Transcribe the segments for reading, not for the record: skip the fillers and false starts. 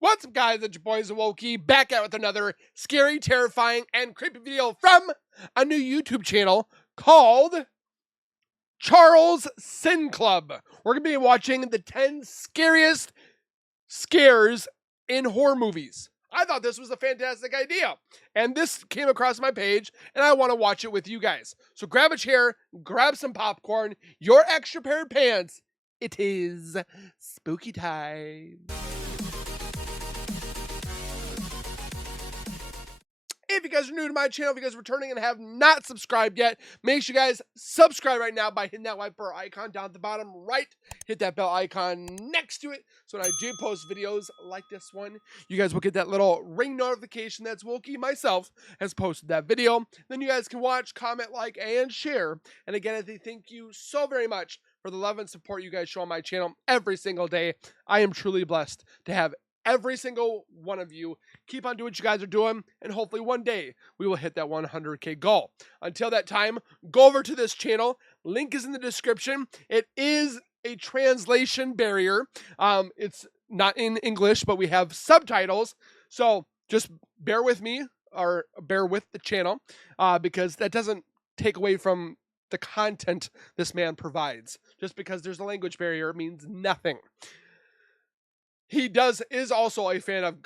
What's up, guys? It's your boys Wokey back out with another scary, terrifying, and creepy video from a new YouTube channel called Charles Sin Club. We're going to be watching the 10 scariest scares in horror movies. I thought this was a fantastic idea, and this came across my page, and I want to watch it with you guys. So grab a chair, grab some popcorn, your extra pair of pants. It is spooky time. If you guys are new to my channel, if you guys are returning and have not subscribed yet, make sure you guys subscribe right now by hitting that white bar icon down at the bottom right. Hit that bell icon next to it. So when I do post videos like this one, you guys will get that little ring notification that's Wokey myself has posted that video. Then you guys can watch, comment, like, and share. And again, I thank you so very much for the love and support you guys show on my channel every single day. I am truly blessed to have every single one of you. Keep on doing what you guys are doing, and hopefully one day we will hit that 100K goal. Until that time, go over to this channel. Link is in the description. It is a translation barrier. It's not in English, but we have subtitles. So just bear with me, or bear with the channel, because that doesn't take away from the content this man provides. Just because there's a language barrier means nothing. He is also a fan of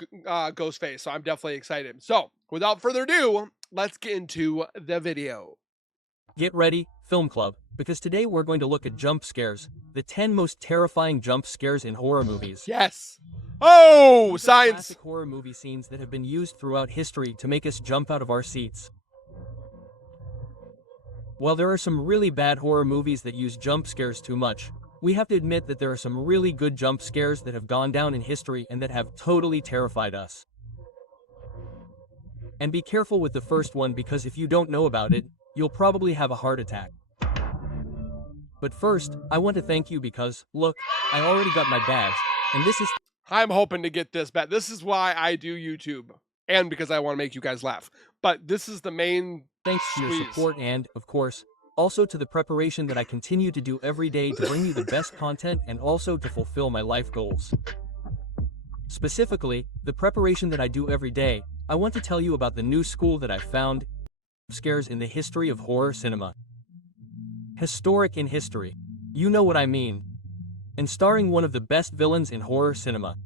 Ghostface, so I'm definitely excited. So, without further ado, let's get into the video. Get ready, Film Club, because today we're going to look at jump scares, the 10 most terrifying jump scares in horror movies. Yes! Oh, These are science! Classic horror movie scenes that have been used throughout history to make us jump out of our seats. While there are some really bad horror movies that use jump scares too much, we have to admit that there are some really good jump scares that have gone down in history and that have totally terrified us. And be careful with the first one, because if you don't know about it, you'll probably have a heart attack. But first, I want to thank you because, look, I already got my badge, and this is... I'm hoping to get this badge. This is why I do YouTube, and because I want to make you guys laugh. But this is the main thanks to your support and, of course, also to the preparation that I continue to do every day to bring you the best content and also to fulfill my life goals. Specifically, the preparation that I do every day, I want to tell you about the new school that I found, scares in the history of horror cinema. Historic in history. You know what I mean. And starring one of the best villains in horror cinema.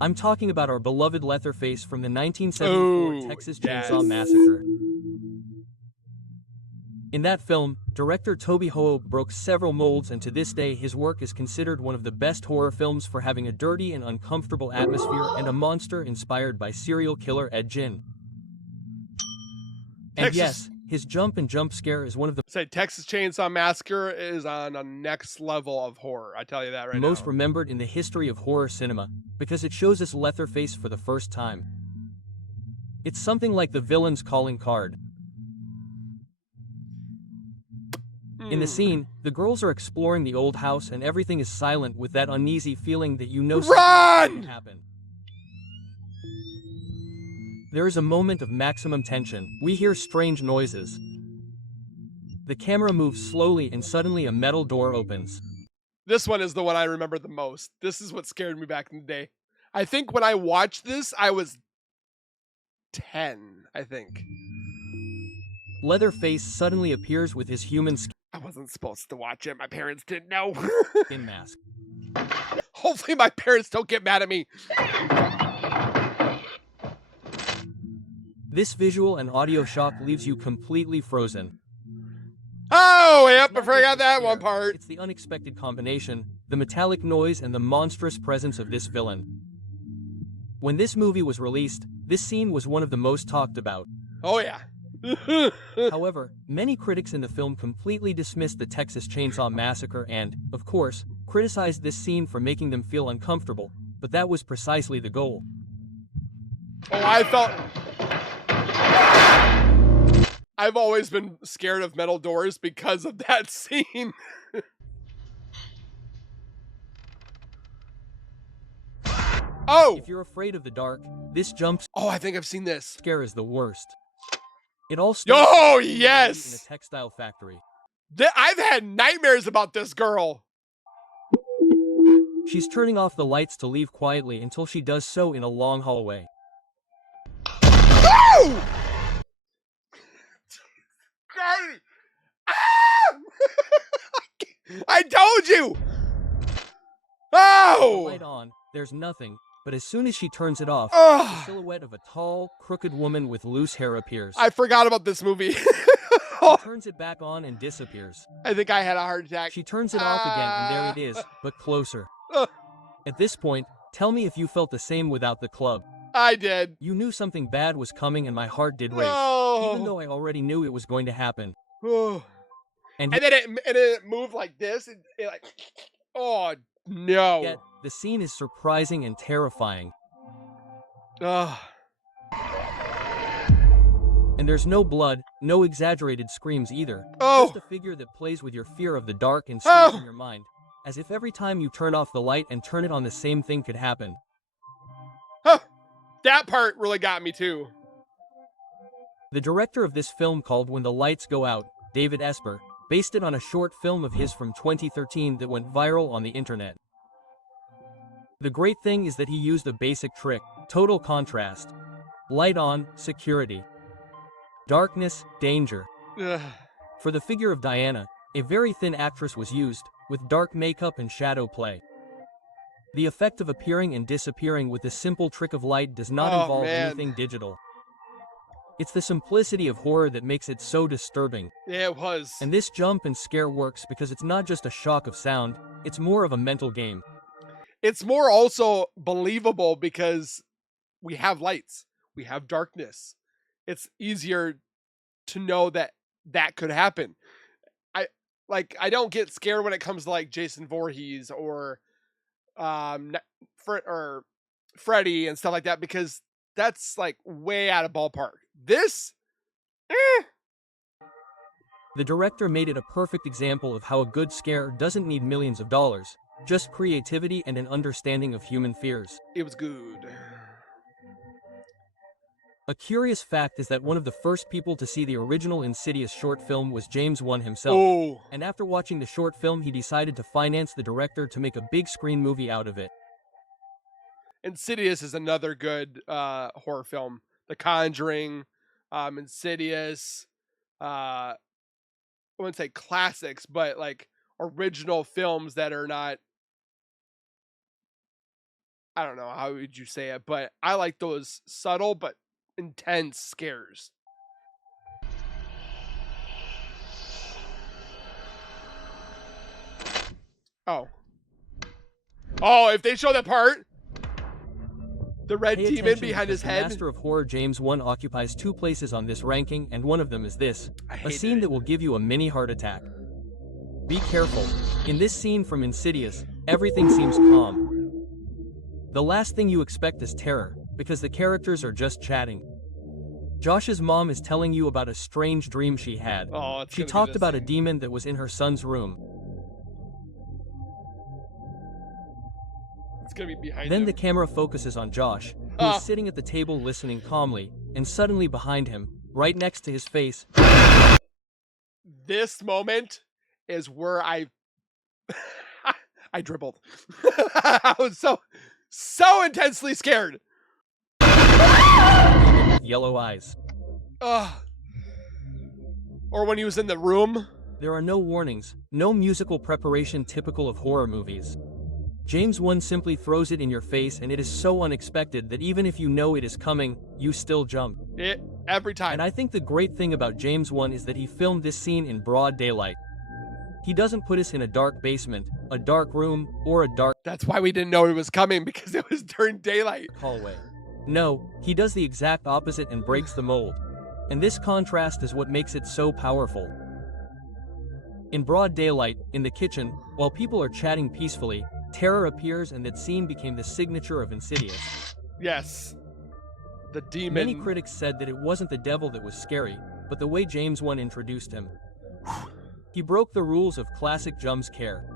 I'm talking about our beloved Leatherface from the 1974 Texas Chainsaw Massacre. In that film, director Tobe Hooper broke several molds, and to this day his work is considered one of the best horror films for having a dirty and uncomfortable atmosphere and a monster inspired by serial killer Ed Gein. And yes, his jump scare is one of the Texas Chainsaw Massacre is on a next level of horror. I tell you that right now. Most remembered in the history of horror cinema, because it shows us Leatherface for the first time. It's something like the villain's calling card. In the scene, the girls are exploring the old house and everything is silent, with that uneasy feeling that you know something will happen. There is a moment of maximum tension. We hear strange noises. The camera moves slowly and suddenly a metal door opens. This one is the one I remember the most. This is what scared me back in the day. I think when I watched this, I was 10, I think. Leatherface suddenly appears with his human skin. I wasn't supposed to watch it. My parents didn't know. Mask. Hopefully my parents don't get mad at me. This visual and audio shock leaves you completely frozen. Oh, yep, I forgot that one part. It's the unexpected combination, the metallic noise and the monstrous presence of this villain. When this movie was released, this scene was one of the most talked about. Oh yeah. However, many critics in the film completely dismissed the Texas Chainsaw Massacre and, of course, criticized this scene for making them feel uncomfortable, but that was precisely the goal. Oh, I've always been scared of metal doors because of that scene. Oh! If you're afraid of the dark, this jump I think I've seen this. Scare is the worst. It all starts in a textile factory. I've had nightmares about this girl. She's turning off the lights to leave quietly until she does so in a long hallway. Oh! God. Ah! I told you! Oh! Light on, there's nothing, but as soon as she turns it off, Ugh. the silhouette of a tall, crooked woman with loose hair appears. I forgot about this movie. She turns it back on and disappears. I think I had a heart attack. She turns it off again and there it is, but closer. At this point, tell me if you felt the same without the club. I did. You knew something bad was coming and my heart did race, No. even though I already knew it was going to happen. And then it moved like this. It like, oh no. Yet, the scene is surprising and terrifying. Ugh. And there's no blood, no exaggerated screams either. Oh. Just a figure that plays with your fear of the dark and stays in your mind. As if every time you turn off the light and turn it on the same thing could happen. Huh. That part really got me too. The director of this film called When the Lights Go Out, David Esper, based it on a short film of his from 2013 that went viral on the internet. The great thing is that he used a basic trick, total contrast. Light on, security. Darkness, danger. Ugh. For the figure of Diana, a very thin actress was used, with dark makeup and shadow play. The effect of appearing and disappearing with the simple trick of light does not involve anything digital. It's the simplicity of horror that makes it so disturbing. Yeah, it was. And this jump and scare works because it's not just a shock of sound, it's more of a mental game. It's more also believable because we have lights, we have darkness. It's easier to know that that could happen. I don't get scared when it comes to like Jason Voorhees or Freddy and stuff like that because that's like way out of ballpark. This, The director made it a perfect example of how a good scare doesn't need millions of dollars, just creativity and an understanding of human fears. it was good. A curious fact is that one of the first people to see the original Insidious short film was James Wan himself. Oh, And after watching the short film, he decided to finance the director to make a big screen movie out of it. Insidious is another good horror film. The Conjuring, Insidious. I wouldn't say classics, but like original films that are not. I don't know how would you say it, but I like those subtle but intense scares. Oh, if they show that part. The red Pay demon attention behind his because head. The master of horror James Wan occupies 2 places on this ranking, and one of them is this. A scene that will give you a mini heart attack. Be careful. In this scene from Insidious, everything seems calm. The last thing you expect is terror, because the characters are just chatting. Josh's mom is telling you about a strange dream she had. Oh, She talked about a demon that was in her son's room. It's gonna be behind Then him. the camera focuses on Josh, who is sitting at the table listening calmly, and suddenly behind him, right next to his face, This moment is where I dribbled. I was so intensely scared. yellow eyes. Or when he was in the room. There are no warnings, no musical preparation typical of horror movies. James Wan simply throws it in your face, and it is so unexpected that even if you know it is coming, you still jump. Every time. And I think the great thing about James Wan is that he filmed this scene in broad daylight. He doesn't put us in a dark basement, a dark room, or a dark That's why we didn't know it was coming, because it was during daylight. hallway. No, he does the exact opposite and breaks the mold. And this contrast is what makes it so powerful. In broad daylight, in the kitchen, while people are chatting peacefully, terror appears, and that scene became the signature of Insidious. Yes. The demon. Many critics said that it wasn't the devil that was scary, but the way James Wan introduced him. He broke the rules of classic jump scare.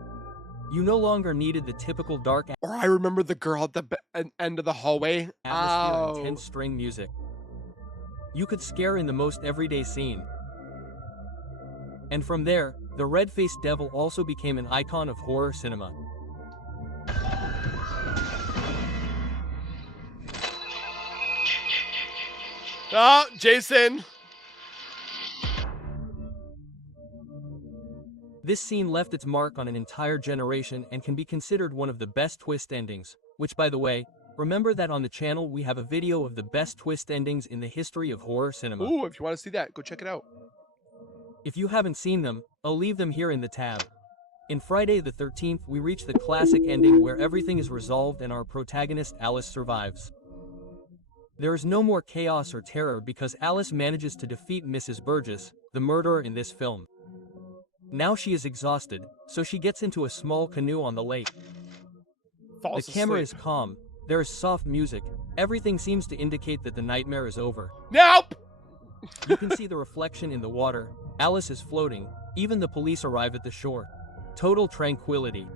You no longer needed the typical dark Or I remember the girl at the end of the hallway. atmosphere and intense string music. You could scare in the most everyday scene. And from there, the red-faced devil also became an icon of horror cinema. Oh, Jason. This scene left its mark on an entire generation and can be considered one of the best twist endings, which, by the way, remember that on the channel we have a video of the best twist endings in the history of horror cinema. Ooh, if you want to see that, go check it out. If you haven't seen them, I'll leave them here in the tab. In Friday the 13th, we reach the classic ending where everything is resolved and our protagonist Alice survives. There is no more chaos or terror because Alice manages to defeat Mrs. Burgess, the murderer in this film. Now she is exhausted, so she gets into a small canoe on the lake. Falls The camera asleep. is calm, there is soft music, everything seems to indicate that the nightmare is over. Nope! You can see the reflection in the water, Alice is floating, even the police arrive at the shore. Total tranquility.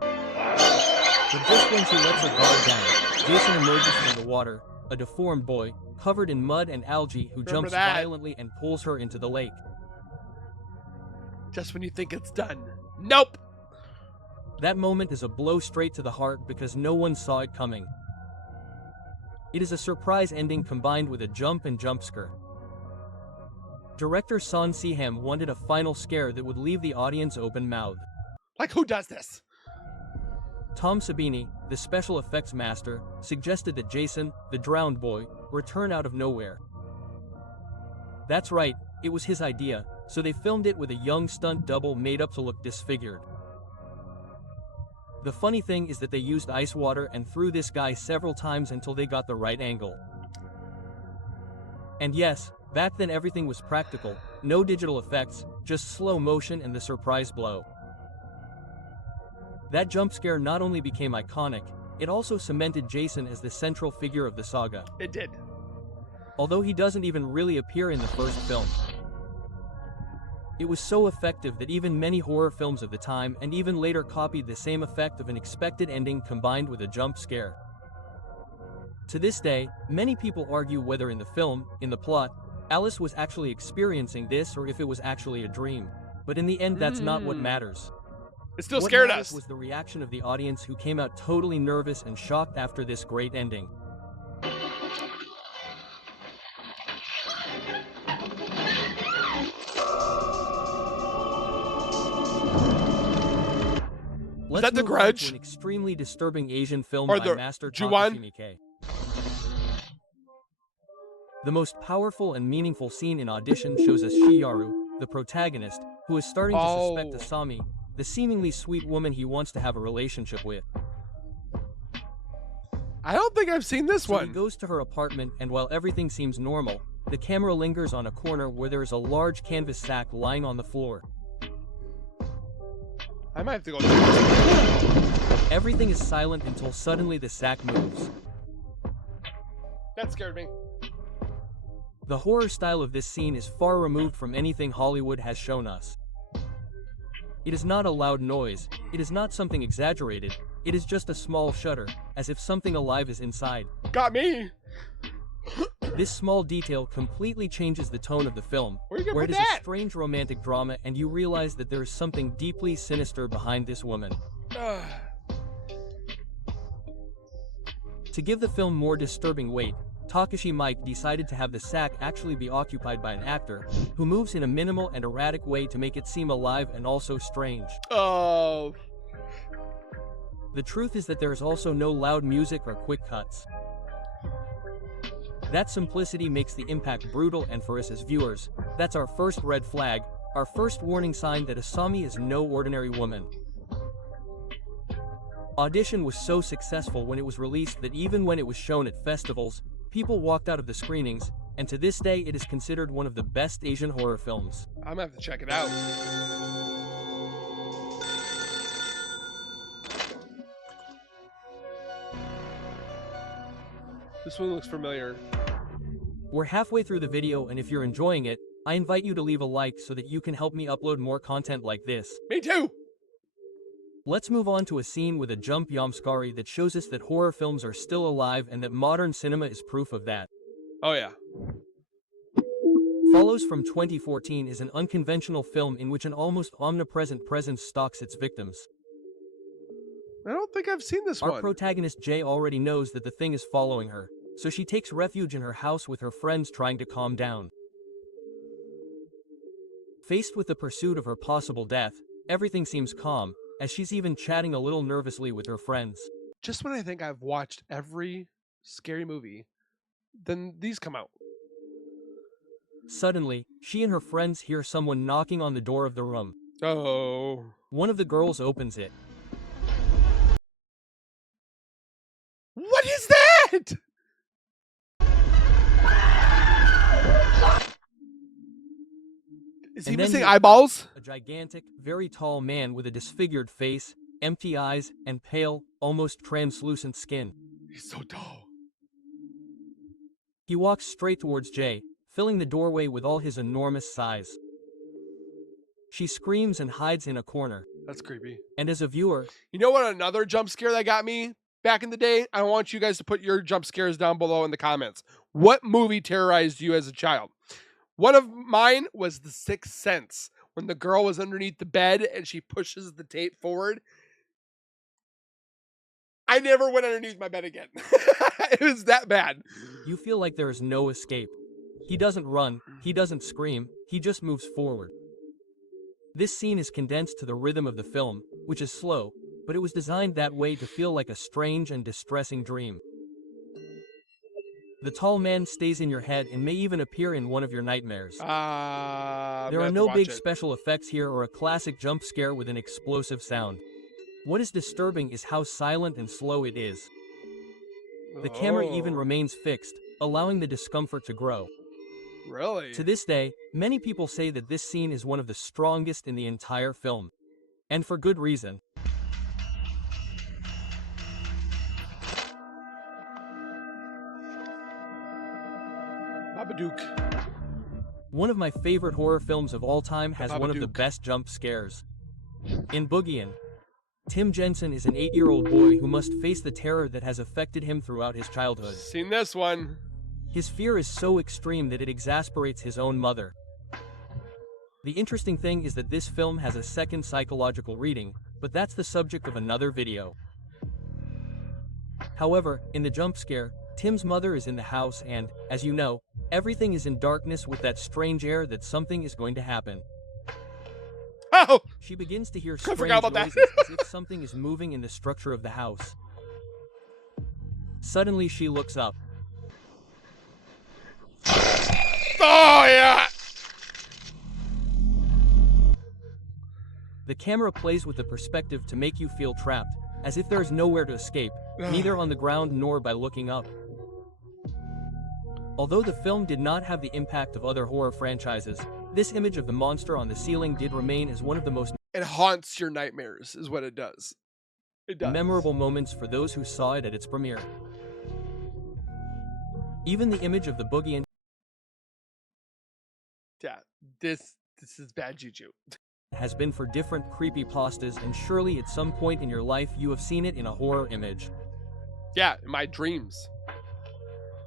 But just when she lets her guard down, Jason emerges from the water, a deformed boy, covered in mud and algae who Remember jumps that. violently and pulls her into the lake. Just when you think it's done. Nope! That moment is a blow straight to the heart because no one saw it coming. It is a surprise ending combined with a jump and jump scare. Director Son Siham wanted a final scare that would leave the audience open-mouthed. Like, who does this? Tom Sabini, the special effects master, suggested that Jason, the drowned boy, return out of nowhere. That's right, it was his idea, so they filmed it with a young stunt double made up to look disfigured. The funny thing is that they used ice water and threw this guy several times until they got the right angle. And yes, back then everything was practical, no digital effects, just slow motion and the surprise blow. That jump scare not only became iconic, it also cemented Jason as the central figure of the saga. It did. Although he doesn't even really appear in the first film. It was so effective that even many horror films of the time and even later copied the same effect of an expected ending combined with a jump scare. To this day, many people argue whether in the film, in the plot, Alice was actually experiencing this or if it was actually a dream. But in the end, that's not what matters. It still What scared matters us. was the reaction of the audience who came out totally nervous and shocked after this great ending. Let's that The move on Grudge? to an extremely disturbing Asian film Or by the Master Ju-wan? Takashi Miike. The most powerful and meaningful scene in Audition shows us Shiyaru, the protagonist, who is starting to suspect Asami, the seemingly sweet woman he wants to have a relationship with. I don't think I've seen this So he one. goes to her apartment, and while everything seems normal, the camera lingers on a corner where there is a large canvas sack lying on the floor. I might have to go check this. Everything is silent until suddenly the sack moves. That scared me. The horror style of this scene is far removed from anything Hollywood has shown us. It is not a loud noise, it is not something exaggerated, it is just a small shudder, as if something alive is inside. Got me. This small detail completely changes the tone of the film, Where you gonna where it put is a that? strange romantic drama and you realize that there is something deeply sinister behind this woman. To give the film more disturbing weight, Takashi Miike decided to have the sack actually be occupied by an actor, who moves in a minimal and erratic way to make it seem alive and also strange. Oh. The truth is that there is also no loud music or quick cuts. That simplicity makes the impact brutal, and for us as viewers, that's our first red flag, our first warning sign that Asami is no ordinary woman. Audition was so successful when it was released that even when it was shown at festivals, people walked out of the screenings, and to this day it is considered one of the best Asian horror films. I'm gonna have to check it out. This one looks familiar. We're halfway through the video, and if you're enjoying it, I invite you to leave a like so that you can help me upload more content like this. Me too. Let's move on to a scene with a jump scare that shows us that horror films are still alive and that modern cinema is proof of that. Oh yeah. Follows from 2014 is an unconventional film in which an almost omnipresent presence stalks its victims. I don't think I've seen this Our one. protagonist Jay already knows that the thing is following her. so she takes refuge in her house with her friends trying to calm down. Faced with the pursuit of her possible death, everything seems calm, as she's even chatting a little nervously with her friends. Just when I think I've watched every scary movie, then these come out. Suddenly, she and her friends hear someone knocking on the door of the room. Oh. One of the girls opens it. What is that? Is he And then missing he eyeballs? A gigantic, very tall man with a disfigured face, empty eyes, and pale, almost translucent skin. He's so tall. He walks straight towards Jay, filling the doorway with all his enormous size. She screams and hides in a corner. That's creepy. And as a viewer, You know what another jump scare that got me back in the day? I want you guys to put your jump scares down below in the comments. What movie terrorized you as a child? One of mine was The Sixth Sense, when the girl was underneath the bed and she pushes the tape forward. I never went underneath my bed again. It was that bad. you feel like there is no escape. He doesn't run, he doesn't scream, he just moves forward. This scene is condensed to the rhythm of the film, which is slow, but it was designed that way to feel like a strange and distressing dream. The tall man stays in your head and may even appear in one of your nightmares. There are no big special effects here or a classic jump scare with an explosive sound. What is disturbing is how silent and slow it is. The camera even remains fixed, allowing the discomfort to grow. Really? To this day, many people say that this scene is one of the strongest in the entire film. And for good reason. Babadook. One of my favorite horror films of all time has one of the Babadook. best jump scares. In Boogiein, Tim Jensen is an 8-year-old boy who must face the terror that has affected him throughout his childhood. Seen this one. His fear is so extreme that it exasperates his own mother. The interesting thing is that this film has a second psychological reading, but that's the subject of another video. However, in the jump scare, Tim's mother is in the house and, as you know, everything is in darkness with that strange air that something is going to happen. Oh! She begins to hear I strange forgot about that. noises as if something is moving in the structure of the house. Suddenly she looks up. Oh, yeah! The camera plays with the perspective to make you feel trapped, as if there is nowhere to escape, neither on the ground nor by looking up. Although the film did not have the impact of other horror franchises, this image of the monster on the ceiling did remain as one of the most It haunts your nightmares, is what it does. It does. memorable moments for those who saw it at its premiere. Even the image of the Boogiein Yeah, this is bad juju. has been for different creepypastas, and surely at some point in your life you have seen it in a horror image. Yeah, in my dreams.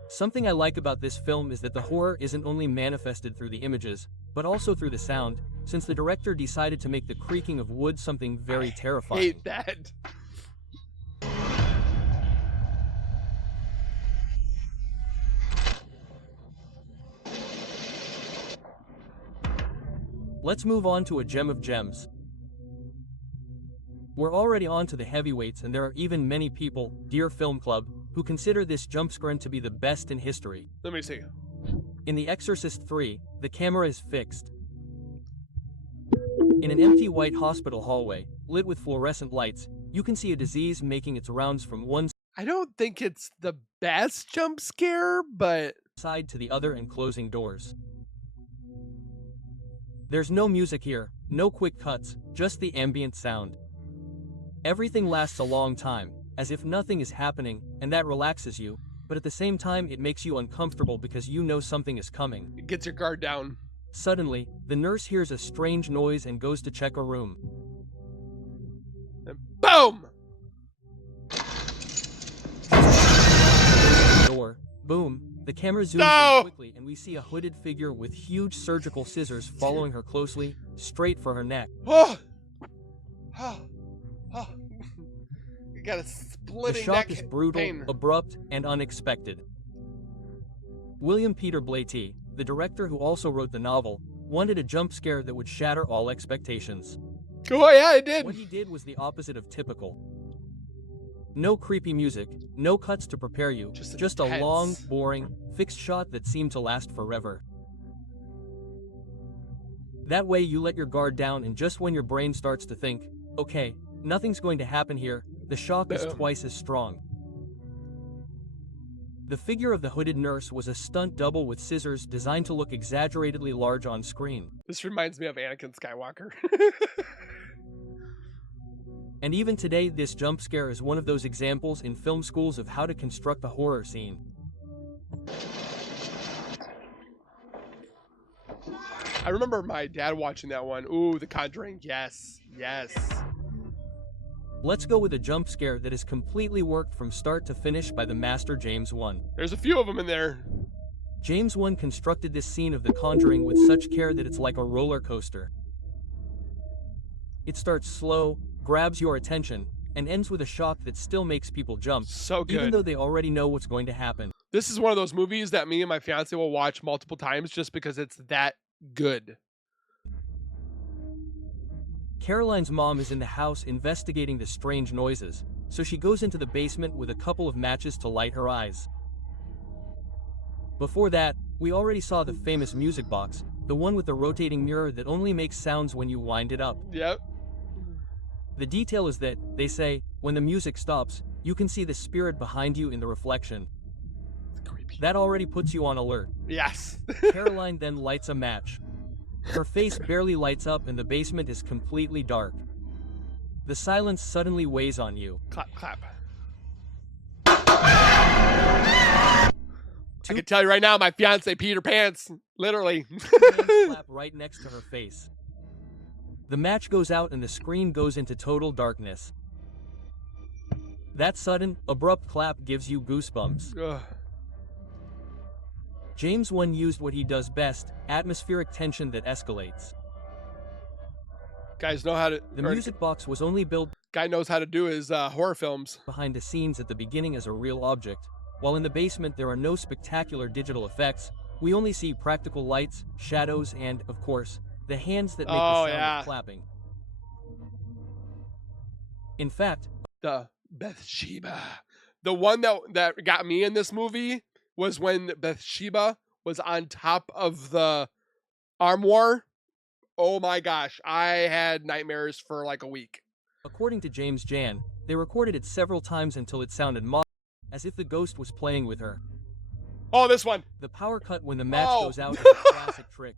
Something I like about this film is that the horror isn't only manifested through the images, but also through the sound, since the director decided to make the creaking of wood something very terrifying. Hate that. Let's move on to a gem of gems. We're already on to the heavyweights, and there are even many people, dear film club, who consider this jumpscare to be the best in history. Let me see. In The Exorcist III, the camera is fixed. In an empty white hospital hallway, lit with fluorescent lights, you can see a disease making its rounds from one I don't think it's the best jump scare, but side to the other and closing doors. There's no music here, no quick cuts, just the ambient sound. Everything lasts a long time, as if nothing is happening, and that relaxes you, but at the same time it makes you uncomfortable because you know something is coming. it gets your guard down. Suddenly, the nurse hears a strange noise and goes to check a room. And boom! Door, boom, the camera zooms No! in quickly and we see a hooded figure with huge surgical scissors following her closely, straight for her neck. Oh! Oh! Oh! You got a The splitting shock neck is brutal, pain. abrupt, and unexpected. William Peter Blatty, the director who also wrote the novel, wanted a jump scare that would shatter all expectations. Oh yeah, it did. What he did was the opposite of typical. No creepy music, no cuts to prepare you, just a long, boring, fixed shot that seemed to last forever. That way you let your guard down, and just when your brain starts to think, okay, nothing's going to happen here, the shock is twice as strong. The figure of the hooded nurse was a stunt double with scissors designed to look exaggeratedly large on screen. This reminds me of Anakin Skywalker. And even today, this jump scare is one of those examples in film schools of how to construct a horror scene. I remember my dad watching that one. Ooh, The Conjuring. Yes, yes. Let's go with a jump scare that is completely worked from start to finish by the master James Wan. There's a few of them in there. James Wan constructed this scene of The Conjuring with such care that it's like a roller coaster. It starts slow, grabs your attention, and ends with a shock that still makes people jump, so good, even though they already know what's going to happen. This is one of those movies that me and my fiance will watch multiple times just because it's that good. Caroline's mom is in the house investigating the strange noises, so she goes into the basement with a couple of matches to light her eyes. Before that, we already saw the famous music box, the one with the rotating mirror that only makes sounds when you wind it up. Yep. The detail is that, they say, when the music stops, you can see the spirit behind you in the reflection. Creepy. That already puts you on alert. Yes. Caroline then lights a match. Her face barely lights up and the basement is completely dark. The silence suddenly weighs on you. Clap, clap. I can tell you right now, my fiance peed her pants. Literally. Hands clap right next to her face. The match goes out and the screen goes into total darkness. That sudden, abrupt clap gives you goosebumps. Ugh. James Wan used what he does best, atmospheric tension that escalates. Guys know how to... The music box was only built... Guy knows how to do his horror films. ...behind the scenes at the beginning as a real object. While in the basement there are no spectacular digital effects, we only see practical lights, shadows, and, of course, the hands that make the sound of clapping. In fact... The Bathsheba. The one that got me in this movie was when Bathsheba was on top of the armoire. Oh my gosh, I had nightmares for like a week. According to James Jan, they recorded it several times until it sounded mock, as if the ghost was playing with her. Oh, this one. The power cut when the match goes out is a classic trick.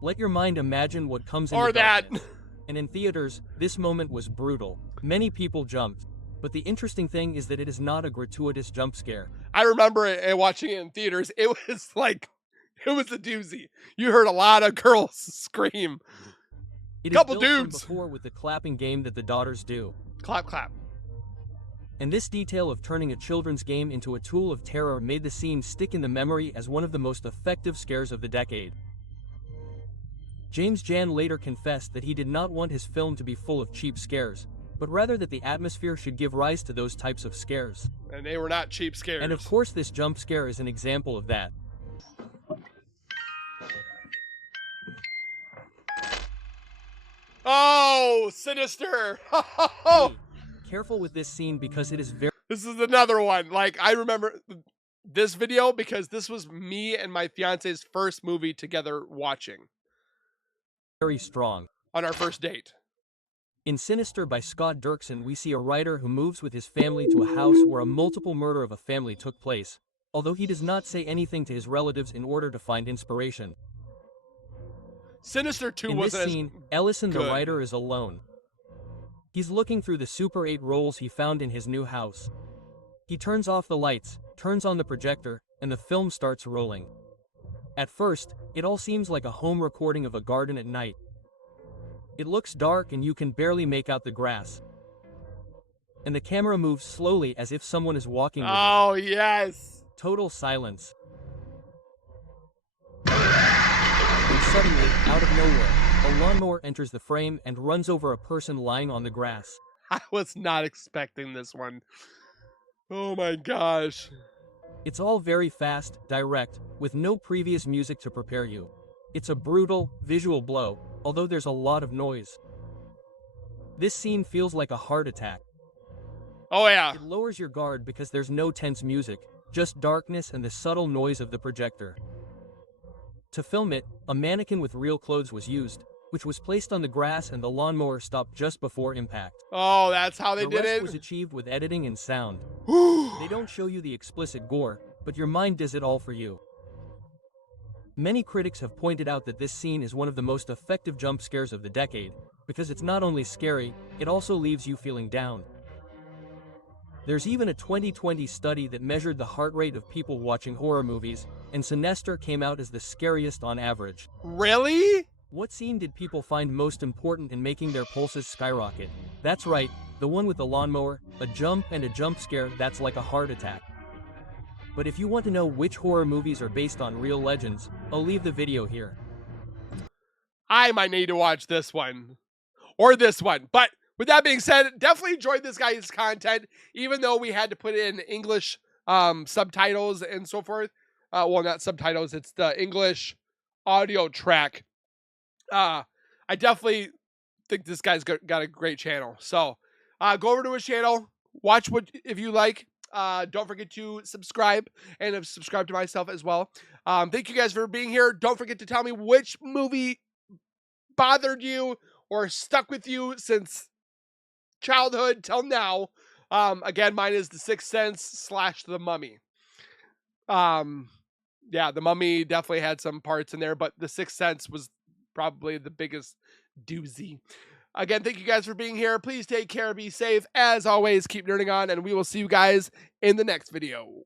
Let your mind imagine what comes in the darkness. And in theaters, this moment was brutal. Many people jumped. But the interesting thing is that it is not a gratuitous jump scare. I remember watching it in theaters. It was like, it was a doozy. You heard a lot of girls scream. It Couple is built from dudes before with the clapping game that the daughters do. Clap, clap. And this detail of turning a children's game into a tool of terror made the scene stick in the memory as one of the most effective scares of the decade. James Jan later confessed that he did not want his film to be full of cheap scares, but rather that the atmosphere should give rise to those types of scares. And they were not cheap scares. And of course this jump scare is an example of that. Oh, Sinister! Hey, careful with this scene because it is very... This is another one. Like, I remember this video because this was me and my fiance's first movie together watching. Very strong. On our first date. In Sinister by Scott Derrickson, we see a writer who moves with his family to a house where a multiple murder of a family took place, although he does not say anything to his relatives in order to find inspiration. Sinister 2 in wasn't this scene, as Ellison good. the writer is alone. He's looking through the Super 8 rolls he found in his new house. He turns off the lights, turns on the projector, and the film starts rolling. At first, it all seems like a home recording of a garden at night. It looks dark and you can barely make out the grass. And the camera moves slowly as if someone is walking with Oh, it. yes! Total silence. And suddenly, out of nowhere, a lawnmower enters the frame and runs over a person lying on the grass. I was not expecting this one. Oh my gosh. It's all very fast, direct, with no previous music to prepare you. It's a brutal, visual blow, although there's a lot of noise. This scene feels like a heart attack. Oh yeah. It lowers your guard because there's no tense music, just darkness and the subtle noise of the projector. To film it, a mannequin with real clothes was used, which was placed on the grass and the lawnmower stopped just before impact. Oh, that's how they The did rest it. was achieved with editing and sound. They don't show you the explicit gore, but your mind does it all for you. Many critics have pointed out that this scene is one of the most effective jump scares of the decade, because it's not only scary, it also leaves you feeling down. There's even a 2020 study that measured the heart rate of people watching horror movies, and Sinister came out as the scariest on average. Really? What scene did people find most important in making their pulses skyrocket? That's right, the one with the lawnmower, a jump and a jump scare that's like a heart attack. But if you want to know which horror movies are based on real legends, I'll leave the video here. I might need to watch this one. Or this one. But with that being said, definitely enjoyed this guy's content, even though we had to put in English subtitles and so forth. Well, not subtitles, it's the English audio track. I definitely think this guy's got a great channel. So go over to his channel, watch what if you like. Don't forget to subscribe and subscribe to myself as well. Thank you guys for being here. Don't forget to tell me which movie bothered you or stuck with you since childhood till now. Again, mine is The Sixth Sense / The Mummy. Yeah, The Mummy definitely had some parts in there, but The Sixth Sense was probably the biggest doozy. Again, thank you guys for being here. Please take care, be safe. As always, keep nerding on, and we will see you guys in the next video.